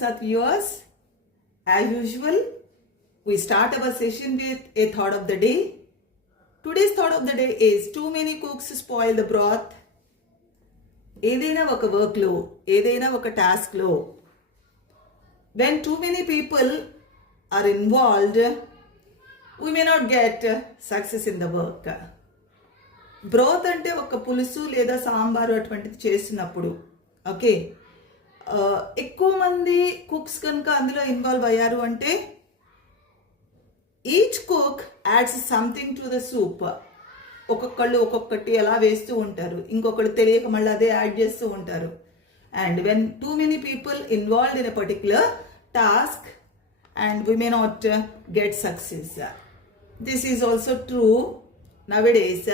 Sath viewers. As usual, we start our session with a thought of the day. Today's thought of the day is too many cooks spoil the broth. ఏదైనా ఒక వర్క్లో, ఏదైనా ఒక టాస్క్లో when too many people are involved, we may not get success in the work. Broth అంటే ఒక పులుసు లేదా సాంబారు అటువంటిది చేసినప్పుడు ఓకే ఎక్కువ మంది కుక్స్ కనుక అందులో ఇన్వాల్వ్ అయ్యారు అంటే each cook ads something to the soup. ఒక్కొక్కళ్ళు ఒక్కొక్కటి అలా వేస్తూ ఉంటారు, ఇంకొకళ్ళు తెలియక మళ్ళీ అదే యాడ్ చేస్తూ ఉంటారు. And when too many people involved in a particular task and we may not get success. This is also true nowadays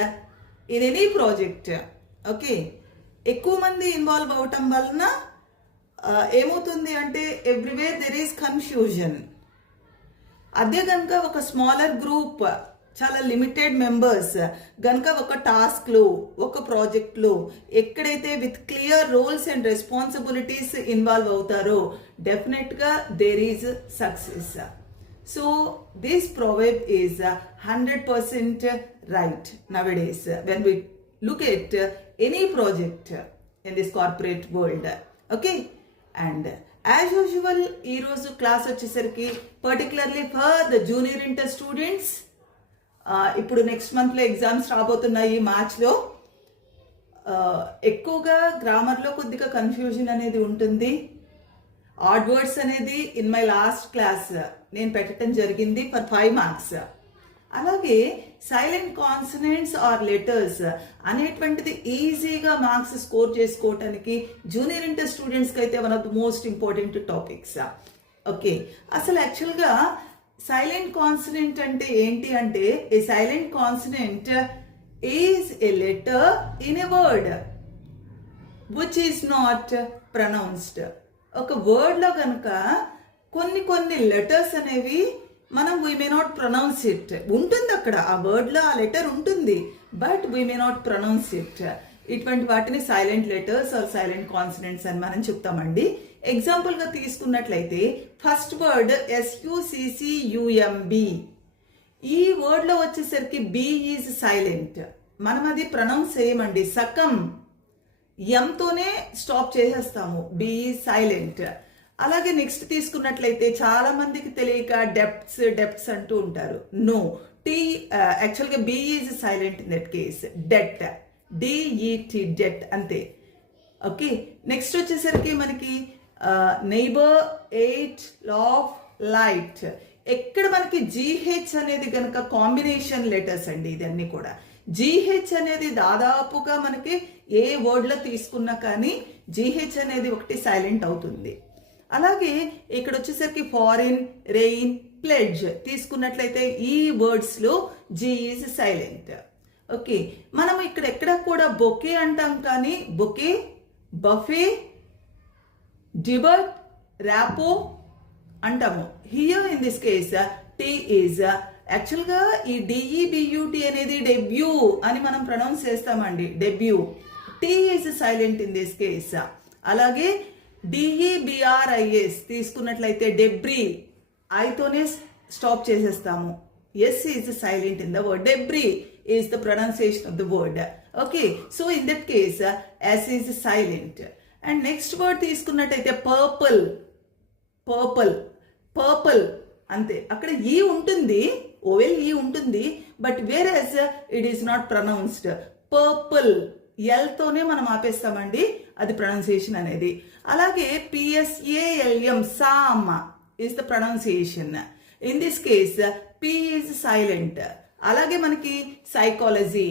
in any project. Okay, ఎక్కువ మంది ఇన్వాల్వ్ అవటం వలన ఏమవుతుంది అంటే ఎవ్రీవేర్ దెర్ ఈస్ కన్ఫ్యూజన్. అదే కనుక ఒక స్మాలర్ గ్రూప్, చాలా లిమిటెడ్ మెంబర్స్ కనుక ఒక టాస్క్లో, ఒక ప్రాజెక్ట్లో ఎక్కడైతే with clear roles and responsibilities involve అవుతారో డెఫినెట్గా there is success. So this proverb is 100% right nowadays when we look at any project in this corporate world. Okay, and as usual ee roju class vachesariki particularly for the junior inter students, ఇప్పుడు next మంత్లో exams రాబోతున్నాయి మార్చ్లో. ఎక్కువగా గ్రామర్లో కొద్దిగా confusion అనేది ఉంటుంది. Odd words అనేది ఇన్ మై లాస్ట్ క్లాస్ నేను పెట్టడం జరిగింది ఫర్ 5 మార్క్స్. అలాగే సైలెంట్ కాన్సనెంట్స్ ఆర్ లెటర్స్ అనేటువంటిది ఈజీగా మార్క్స్ స్కోర్ చేసుకోవటానికి జూనియర్ ఇంటర్ స్టూడెంట్స్కి అయితే one of the most important topics. Okay, అసలు యాక్చువల్గా సైలెంట్ కాన్సనెంట్ అంటే ఏంటి అంటే a silent consonant is a letter in a word which is not pronounced. ఒక వర్డ్లో కనుక కొన్ని లెటర్స్ అనేవి మనం we may not pronounce it. ఉంటుంది అక్కడ ఆ వర్డ్లో ఆ లెటర్ ఉంటుంది, but we may not pronounce it. ఇటువంటి వాటిని silent letters are silent consonants అని మనం చెప్తామండి. ఎగ్జాంపుల్గా తీసుకున్నట్లయితే ఫస్ట్ వర్డ్ SUCCUMB. ఈ వర్డ్లో వచ్చేసరికి బి ఈజ్ సైలెంట్, మనం అది ప్రొనౌన్స్ చేయమండి. సకం ఎంతోనే స్టాప్ చేసేస్తాము, బి ఈజ్ సైలెంట్. అలాగే నెక్స్ట్ తీసుకున్నట్లయితే చాలా మందికి తెలియక డెప్ట్స్ అంటూ ఉంటారు. నో, టీ యాక్చువల్గా B is silent in that case. Debt, DET, debt అంతే. ఓకే, నెక్స్ట్ వచ్చేసరికి మనకి నైబర్, ఎయిట్, లాఫ్, లైట్. ఎక్కడ మనకి GH అనేది కనుక కాంబినేషన్ లెటర్స్ అండి ఇదన్నీ కూడా. GH అనేది దాదాపుగా మనకి ఏ వర్డ్లో తీసుకున్నా కానీ GH అనేది ఒకటి సైలెంట్ అవుతుంది. అలాగే ఇక్కడ వచ్చేసరికి ఫారిన్, రెయిన్, ప్లెడ్జ్ తీసుకున్నట్లయితే ఈ వర్డ్స్లో G ఈజ్ సైలెంట్. ఓకే, మనం ఇక్కడ ఎక్కడ కూడా బొకే అంటాం కానీ బొకే, బఫే, డిబర్ట్, ర్యాపో అంటాము. Here in this case T is యాక్చువల్గా ఈ DEBUT అనేది డెబ్యూ అని మనం ప్రొనౌన్స్ చేస్తామండి, debut. T is silent in this case. అలాగే DEBRIS తీసుకున్నట్లయితే డెబ్రీ, ఐతోనే స్టాప్ చేసేస్తాము. S is silent in the word. Debris is the pronunciation of the word. Okay, so in that case S is silent. And next word తీసుకున్నట్టయితే purple, purple అంతే. అక్కడ E ఉంటుంది, vowel E ఉంటుంది, but whereas it is not pronounced. Purple ఎల్తోనే మనం ఆపేస్తామండి, అది pronunciation అనేది. అలాగే PSALM, psalm is the pronunciation. In this case P is silent. అలాగే మనకి సైకాలజీ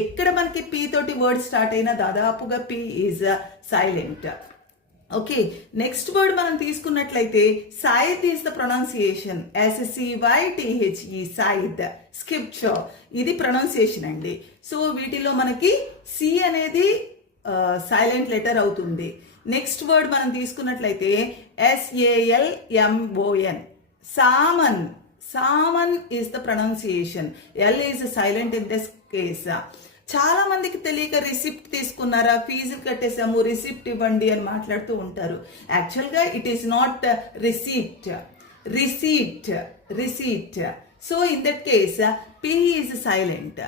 ఎక్కడ మనకి P తోటి వర్డ్ స్టార్ట్ అయినా దాదాపుగా P is silent. Okay, next word మనం తీసుకున్నట్లయితే scythe is the pronunciation. SCYTHE, scythe. Scripture ఇది ప్రొనౌన్సియేషన్ అండి. సో వీటిలో మనకి C అనేది సైలెంట్ లెటర్ అవుతుంది. నెక్స్ట్ వర్డ్ మనం తీసుకున్నట్లయితే SALMON, salmon is the pronunciation. L is silent in this case. చాలా మందికి తెలియక రిసిప్ట్ తీసుకున్నారా, ఫీజులు కట్టేసాము, రిసిప్ట్ ఇవ్వండి అని మాట్లాడుతూ ఉంటారు. యాక్చువల్గా it is not receipt. So in that case P is silent.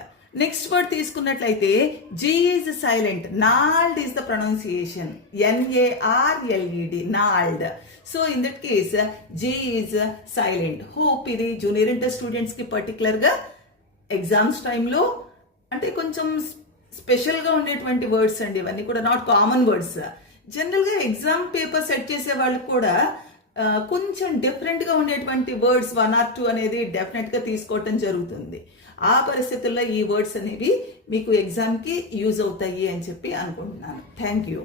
Next word తీసుకున్నట్లయితే G is silent. Gnarled is the pronunciation, NARLED, gnarled. So in that case G is silent. Hope ఇది junior inter స్టూడెంట్స్కి పర్టికులర్గా exams టైంలో అంటే కొంచెం స్పెషల్గా ఉండేటువంటి words అండి. ఇవన్నీ కూడా నాట్ కామన్ వర్డ్స్. జనరల్గా ఎగ్జామ్ పేపర్ సెట్ చేసే వాళ్ళకి కూడా కొంచెం డిఫరెంట్గా ఉండేటువంటి వర్డ్స్ 1 or 2 అనేది డెఫినెట్గా తీసుకోవటం జరుగుతుంది. ఆ పరిస్థితుల్లో ఈ వర్డ్స్ అనేవి మీకు ఎగ్జామ్కి యూజ్ అవుతాయి అని చెప్పి అనుకుంటున్నాను. Thank you.